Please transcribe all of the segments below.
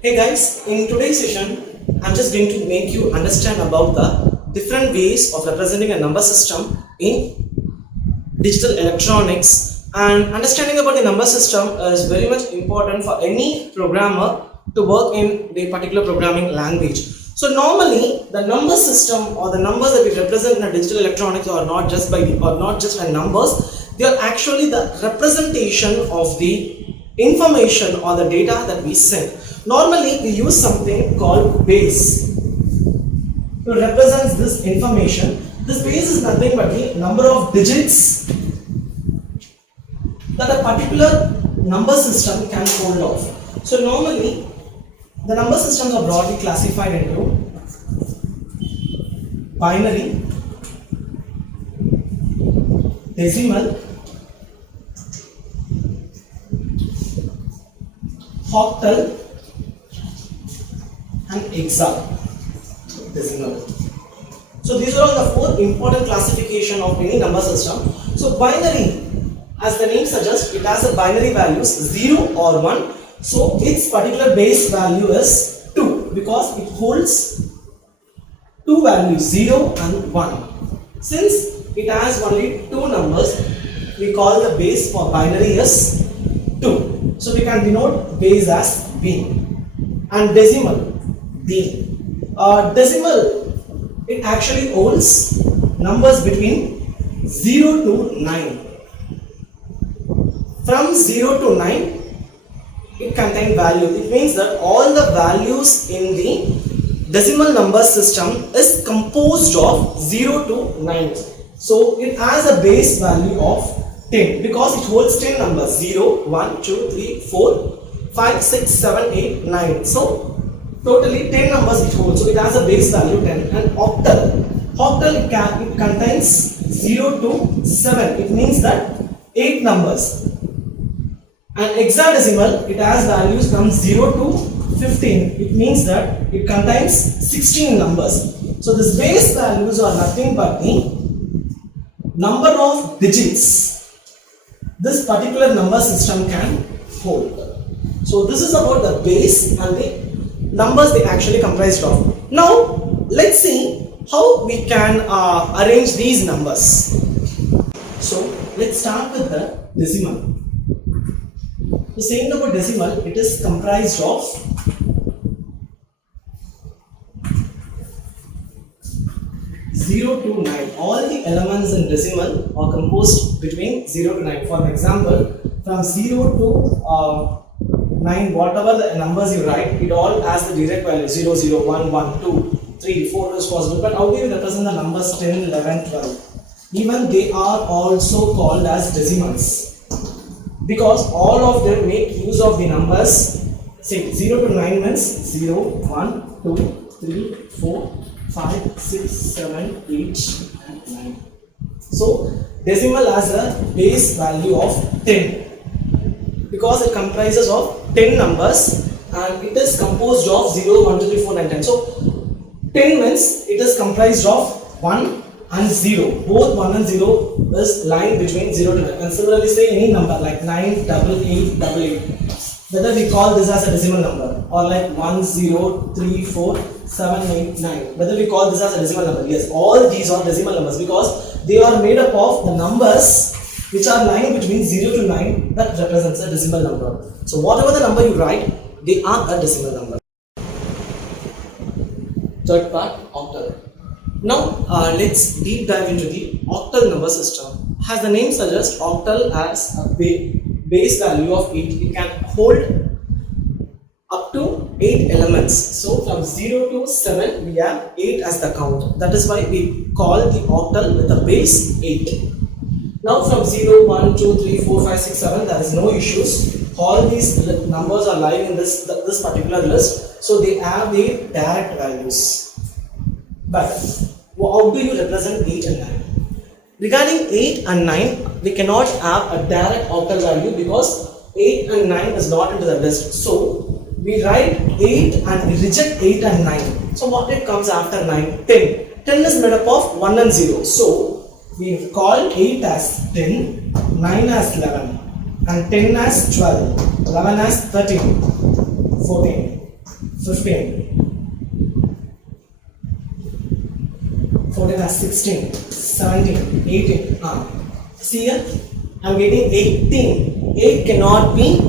Hey guys, in today's session, I'm just going to make you understand about the different ways of representing a number system in digital electronics. And understanding about the number system is very much important for any programmer to work in the particular programming language. So normally the number system or the numbers that we represent in a digital electronics are not just a numbers, they are actually the representation of the information or the data that we send. Normally we use something called base to represent this information. This base is nothing but the number of digits that a particular number system can hold of. So normally the number systems are broadly classified into binary, decimal, octal and hexadecimal. So these are all the four important classification of any number system. So binary, as the name suggests, it has a binary values 0 or 1. So its particular base value is 2 because it holds two values 0 and 1. Since it has only two numbers, we call the base for binary as 2. So we can denote base as B. And decimal, D. Decimal, it actually holds numbers between 0 to 9. From 0 to 9, it contains values. It means that all the values in the decimal number system is composed of 0 to 9. So it has a base value of 10 because it holds 10 numbers 0, 1, 2, 3, 4, 5, 6, 7, 8, 9. So totally 10 numbers it holds. So it has a base value 10. And octal, it contains 0 to 7. It means that 8 numbers. And hexadecimal, it has values from 0 to 15. It means that it contains 16 numbers. So this base values are nothing but the number of digits this particular number system can hold. So this is about the base and the numbers they actually comprised of. Now let's see how we can arrange these numbers. So let's start with the decimal. So saying about decimal, it is comprised of 0 to 9. All the elements in decimal are composed between 0 to 9. For example, from 0 to 9, whatever the numbers you write, it all has the direct value 0, 0, 1, 1, 2, 3, 4 is possible. But how do you represent the numbers 10, 11, 12? Even they are also called as decimals, because all of them make use of the numbers. Say 0 to 9 means 0, 1, 2, 3, 4, 5, 6, 7, 8 and 9. So decimal has a base value of 10 because it comprises of 10 numbers and it is composed of 0, 1, 2, 3, 4, 9, 10. So 10 means it is comprised of 1 and 0. Both 1 and 0 is lying between 0 to 9. And similarly say any number like 9, 8, 8. Whether we call this as a decimal number or like 1, 0, 3, 4, 7, 8, 9. Whether we call this as a decimal number. Yes, all these are decimal numbers because they are made up of the numbers which are lying between 0 to 9 that represents a decimal number. So whatever the number you write, they are a decimal number. Third part, octal. Now let's deep dive into the octal number system. As the name suggests, octal has a base value of 8. It can hold up to 8 elements. So from 0 to 7 we have 8 as the count. That is why we call the octal with a base 8. Now from 0, 1, 2, 3, 4, 5, 6, 7 there is no issues. All these numbers are lying in this particular list. So they have the direct values. But how do you represent 8 and 9? Regarding 8 and 9, we cannot have a direct octal value because 8 and 9 is not into the list. So we write 8 and we reject 8 and 9. So what it comes after 9? 10. 10 is made up of 1 and 0. So we call 8 as 10, 9 as 11, and 10 as 12, 11 as 13, 14. 15, 14 has 16, 17, 18. See here, I'm getting 18. 8 cannot be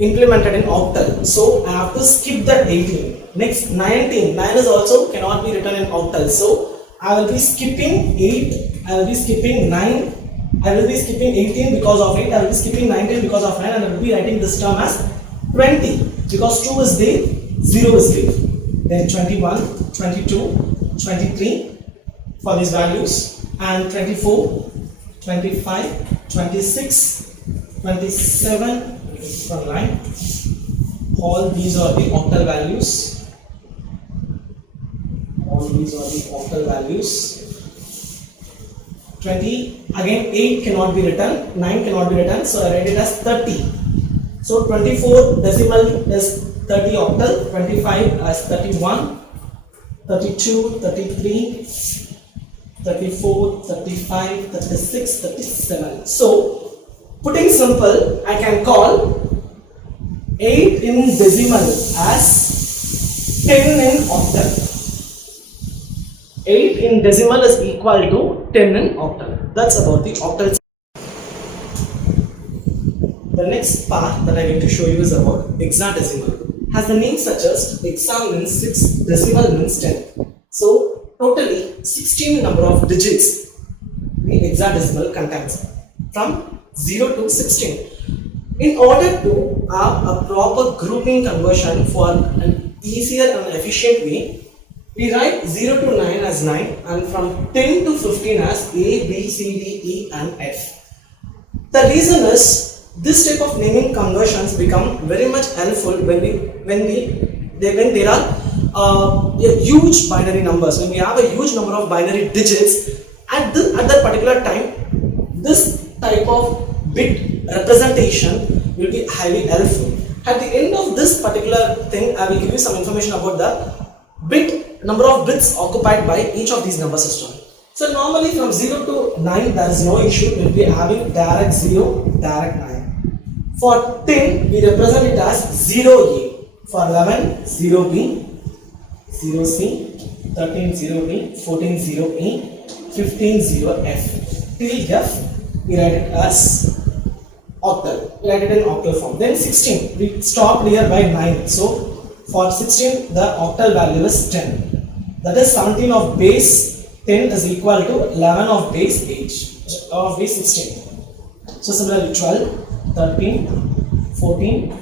implemented in octal, so I have to skip that 18. Next 19. 9 is also cannot be written in octal, so I will be skipping 8. I will be skipping 9. I will be skipping 18 because of 8. I will be skipping 19 because of 9, and I will be writing this term as 20 because 2 is there, 0 is there. Then 21, 22, 23 for these values, and 24, 25, 26, 27 from 9. All these are the octal values. All these are the octal values. 20, again 8 cannot be written, 9 cannot be written, so I write it as 30. So 24 decimal is 30 octal, 25 as 31, 32, 33, 34, 35, 36, 37. So putting simple, I can call 8 in decimal as 10 in octal. 8 in decimal is equal to 10 in octal. That's about the octal. The next part that I'm going to show you is about hexadecimal. Has the name suggests, hexa means 6, decimal means 10. So totally 16 number of digits the hexadecimal contains from 0 to 16. In order to have a proper grouping conversion for an easier and efficient way, we write 0 to 9 as 9 and from 10 to 15 as A, B, C, D, E and F. The reason is this type of naming conversions become very much helpful when there are huge binary numbers. When we have a huge number of binary digits at that particular time, this type of bit representation will be highly helpful. At the end of this particular thing, I will give you some information about the number of bits occupied by each of these number systems. So normally from 0 to 9 there is no issue, we will be having direct 0, direct 9. For 10 we represent it as 0A, for 11 0B, 0C, 13 0D, 14 0E, 15 0F. Till F we write it as octal, we write it in octal form. Then 16, we stop here by 9. So for 16 the octal value is 10. That is 17 of base 10 is equal to 11 of base 8 of base 16. So similarly 12, 13, 14,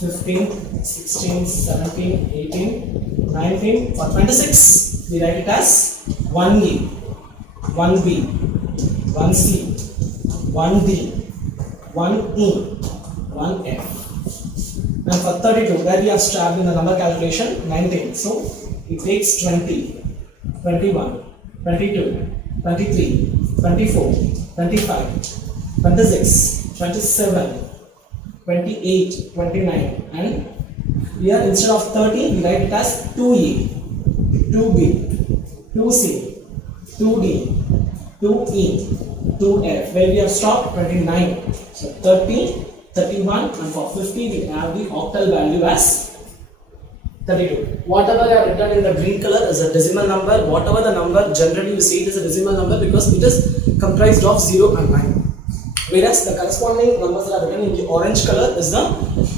15, 16, 17, 18, 19. For 26 we write it as 1A, 1B, 1C, 1D, 1E, 1F. And for 32, where we have started in the number calculation, 19. So it takes 20, 21, 22, 23, 24, 25, 26, 27, 28, 29, and here instead of 30, we write it as 2A, 2B, 2C, 2D, 2E, 2F, where we have stopped 29. So 30, 31, and for 50 we have the octal value as 32. Whatever I have written in the green color is a decimal number. Whatever the number, generally you see it is a decimal number because it is comprised of 0 and 9. Whereas the corresponding numbers that are written in the orange color is the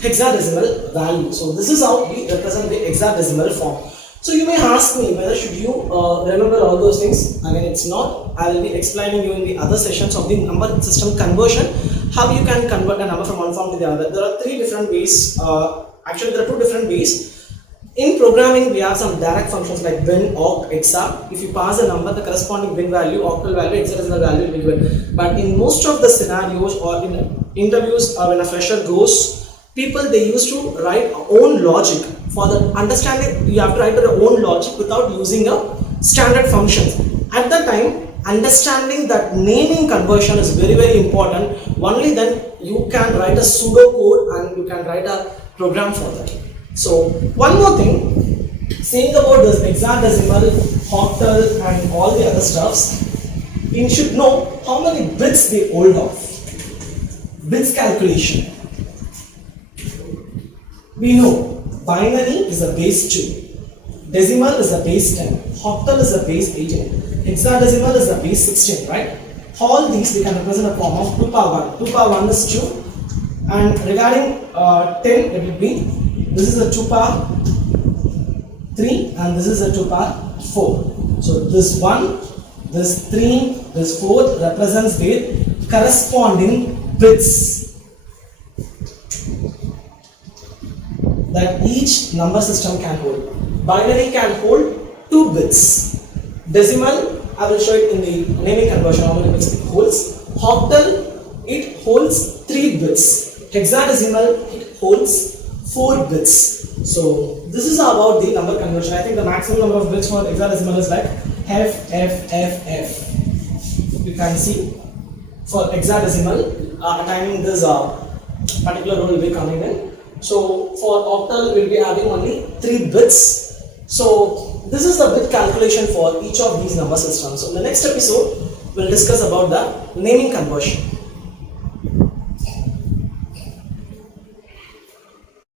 hexadecimal value. So this is how we represent the hexadecimal form. So you may ask me whether should you remember all those things. Again, it's not. I will be explaining you in the other sessions of the number system conversion, how you can convert a number from one form to the other. There are three different ways. Actually, there are two different ways. In programming, we have some direct functions like bin, oct, hexa. If you pass a number, the corresponding bin value, octal value, hexadecimal value will be given. But in most of the scenarios or in interviews or when a fresher goes, people they used to write own logic. For the understanding, you have to write your own logic without using a standard functions. At that time, understanding that naming conversion is very, very important. Only then you can write a pseudo code and you can write a program for that. So one more thing, saying about this hexadecimal, octal and all the other stuffs, you should know how many bits they hold of. Bits calculation. We know binary is the base 2, decimal is the base 10, octal is the base 18, hexadecimal is the base 16, right? All these we can represent a form of 2 power 1. 2 power 1 is 2, and regarding 10, it will be, this is a 2 power 3 and this is a 2 power 4. So this 1, this 3, this 4 represents their corresponding bits that each number system can hold. Binary can hold 2 bits. Decimal, I will show it in the naming conversion how many bits it holds. Octal, it holds 3 bits. Hexadecimal, it holds 4 bits. So this is about the number conversion. I think the maximum number of bits for hexadecimal is like F. You can see for hexadecimal, timing this particular rule will be coming in. So for octal, we will be having only 3 bits. So this is the bit calculation for each of these number systems. So in the next episode, we'll discuss about the naming conversion.